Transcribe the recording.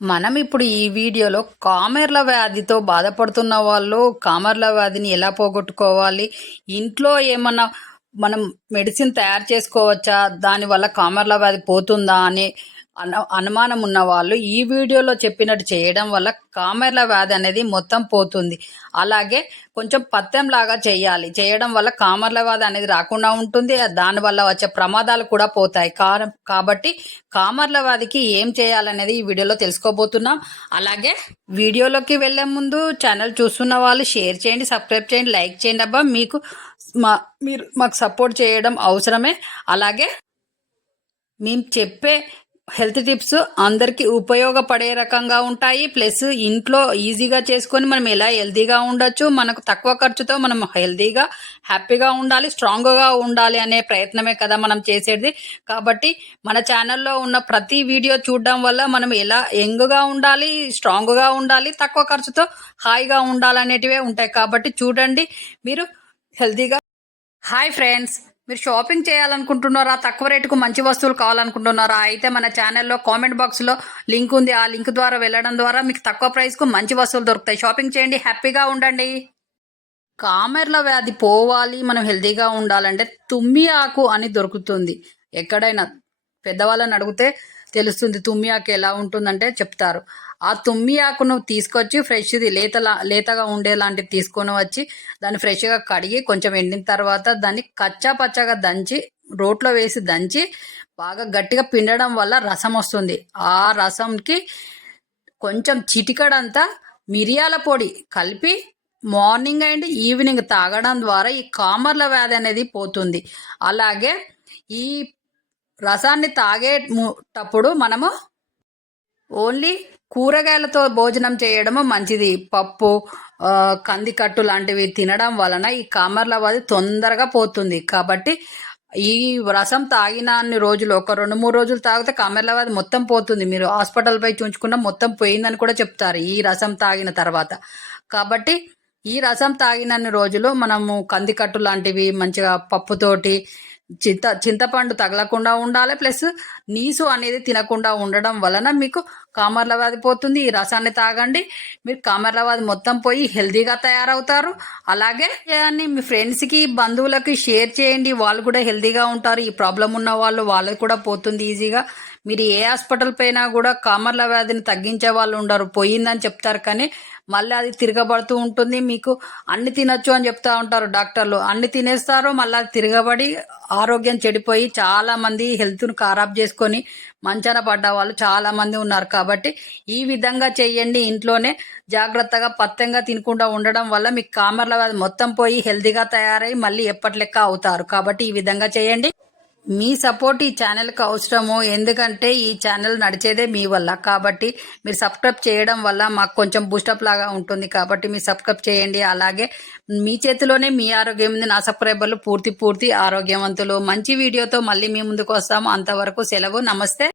మనం ఇప్పుడు ఈ వీడియోలో కామెర్ల వ్యాధితో బాధపడుతున్న వాళ్ళు కామెర్ల వ్యాధిని ఎలా పోగొట్టుకోవాలి, ఇంట్లో ఏమన్నా మనం మెడిసిన్ తయారు చేసుకోవచ్చా, దానివల్ల కామెర్ల వ్యాధి పోతుందా అని అనుమానం ఉన్న వాళ్ళు ఈ వీడియోలో చెప్పినట్టు చేయడం వల్ల కామెర్ల వ్యాధి అనేది మొత్తం పోతుంది. అలాగే కొంచెం పత్యంలాగా చేయడం వల్ల కామెర్ల వ్యాధి అనేది రాకుండా ఉంటుంది. దానివల్ల వచ్చే ప్రమాదాలు కూడా పోతాయి. కాబట్టి కామెర్ల వ్యాధికి ఏం చేయాలనేది ఈ వీడియోలో తెలుసుకోబోతున్నాం. అలాగే వీడియోలోకి వెళ్లే ముందు ఛానల్ చూస్తున్న వాళ్ళు షేర్ చేయండి, సబ్స్క్రైబ్ చేయండి, లైక్ చేయండి. అబ్బా మీరు మాకు సపోర్ట్ చేయడం అవసరమే. అలాగే మేము చెప్పే హెల్త్ టిప్స్ అందరికీ ఉపయోగపడే రకంగా ఉంటాయి. ప్లస్ ఇంట్లో ఈజీగా చేసుకొని మనం ఎలా హెల్తీగా ఉండొచ్చు, మనకు తక్కువ ఖర్చుతో మనం హెల్తీగా హ్యాపీగా ఉండాలి, స్ట్రాంగ్గా ఉండాలి అనే ప్రయత్నమే కదా మనం చేసేది. కాబట్టి మన ఛానల్లో ఉన్న ప్రతి వీడియో చూడడం వల్ల మనం ఎలా యంగ్గా ఉండాలి, స్ట్రాంగ్గా ఉండాలి, తక్కువ ఖర్చుతో హాయిగా ఉండాలనేటివే ఉంటాయి. కాబట్టి చూడండి, మీరు హెల్తీగా. హాయ్ ఫ్రెండ్స్, మీరు షాపింగ్ చేయాలనుకుంటున్నారా, తక్కువ రేటుకు మంచి వస్తువులు కావాలనుకుంటున్నారా, అయితే మన ఛానల్లో కామెంట్ బాక్స్లో లింక్ ఉంది. ఆ లింక్ ద్వారా వెళ్ళడం ద్వారా మీకు తక్కువ ప్రైస్కు మంచి వస్తువులు దొరుకుతాయి. షాపింగ్ చేయండి, హ్యాపీగా ఉండండి. కామెర్ల వ్యాధి పోవాలి, మనం హెల్తీగా ఉండాలంటే తుమ్మి ఆకు అని దొరుకుతుంది. ఎక్కడైనా పెద్దవాళ్ళని అడిగితే తెలుస్తుంది తుమ్మి ఆకు ఎలా ఉంటుందంటే చెప్తారు. ఆ తుమ్మి ఆకును తీసుకొచ్చి ఫ్రెష్ది లేతగా ఉండేలాంటిది తీసుకొని వచ్చి దాన్ని ఫ్రెష్గా కడిగి కొంచెం ఎండిన తర్వాత దాన్ని కచ్చా పచ్చగా దంచి రోట్లో వేసి దంచి బాగా గట్టిగా పిండడం వల్ల రసం వస్తుంది. ఆ రసంకి కొంచెం చిటికడంతా మిరియాల పొడి కలిపి మార్నింగ్ అండ్ ఈవినింగ్ తాగడం ద్వారా ఈ కామర్ల వ్యాధి అనేది పోతుంది. అలాగే ఈ రసాన్ని తాగేటప్పుడు మనము ఓన్లీ కూరగాయలతో భోజనం చేయడము మంచిది. పప్పు, కందికట్టు లాంటివి తినడం వలన ఈ కామర్ల వ్యాధి తొందరగా పోతుంది. కాబట్టి ఈ రసం తాగిన అన్ని రోజులు, ఒక 2-3 రోజులు తాగితే కామెర్ల వ్యాధి మొత్తం పోతుంది. మీరు హాస్పిటల్ పై చూంచుకున్న మొత్తం పోయిందని కూడా చెప్తారు ఈ రసం తాగిన తర్వాత. కాబట్టి ఈ రసం తాగినన్ని రోజులు మనము కందికట్టు లాంటివి మంచిగా పప్పుతోటి చింతపండు తగలకుండా ఉండాలి. ప్లస్ నీసు అనేది తినకుండా ఉండడం వలన మీకు కామెర్ల వ్యాధి పోతుంది. ఈ రసాన్ని తాగండి, మీరు కామెర్ల వ్యాధి మొత్తం పోయి హెల్తీగా తయారవుతారు. అలాగే మీ ఫ్రెండ్స్కి, బంధువులకి షేర్ చేయండి, వాళ్ళు కూడా హెల్తీగా ఉంటారు. ఈ ప్రాబ్లం ఉన్న వాళ్ళకి కూడా పోతుంది ఈజీగా. మీరు ఏ హాస్పిటల్ పైన కూడా కామెర్ల వ్యాధిని తగ్గించే వాళ్ళు ఉండరు. పోయిందని చెప్తారు కానీ మళ్ళీ అది తిరగబడుతూ ఉంటుంది. మీకు అన్ని తినొచ్చు అని చెప్తా ఉంటారు డాక్టర్లు, అన్ని తినేస్తారు, మళ్ళీ అది తిరగబడి ఆరోగ్యం చెడిపోయి చాలా మంది హెల్త్ను ఖరాబ్ చేసుకొని మంచాన పడ్డ వాళ్ళు చాలా మంది ఉన్నారు. కాబట్టి ఈ విధంగా చెయ్యండి. ఇంట్లోనే జాగ్రత్తగా పత్యంగా తినకుండా ఉండడం వల్ల మీకు కామెర్ల వ్యాధి మొత్తం పోయి హెల్తీగా తయారై మళ్ళీ ఎప్పటి లెక్క అవుతారు. కాబట్టి ఈ విధంగా చేయండి. మీ సపోర్ట్ ఈ ఛానల్కి అవసరము, ఎందుకంటే ఈ ఛానల్ నడిచేదే మీ వల్ల. కాబట్టి మీరు సబ్స్క్రైబ్ చేయడం వల్ల మాకు కొంచెం బూస్టప్ లాగా ఉంటుంది. కాబట్టి మీరు సబ్స్క్రైబ్ చేయండి. అలాగే మీ చేతిలోనే మీ ఆరోగ్యం ఉంది. నా సబ్స్క్రైబర్లు పూర్తి ఆరోగ్యవంతులు. మంచి వీడియోతో మళ్ళీ మీ ముందుకు వస్తాము. అంతవరకు సెలవు, నమస్తే.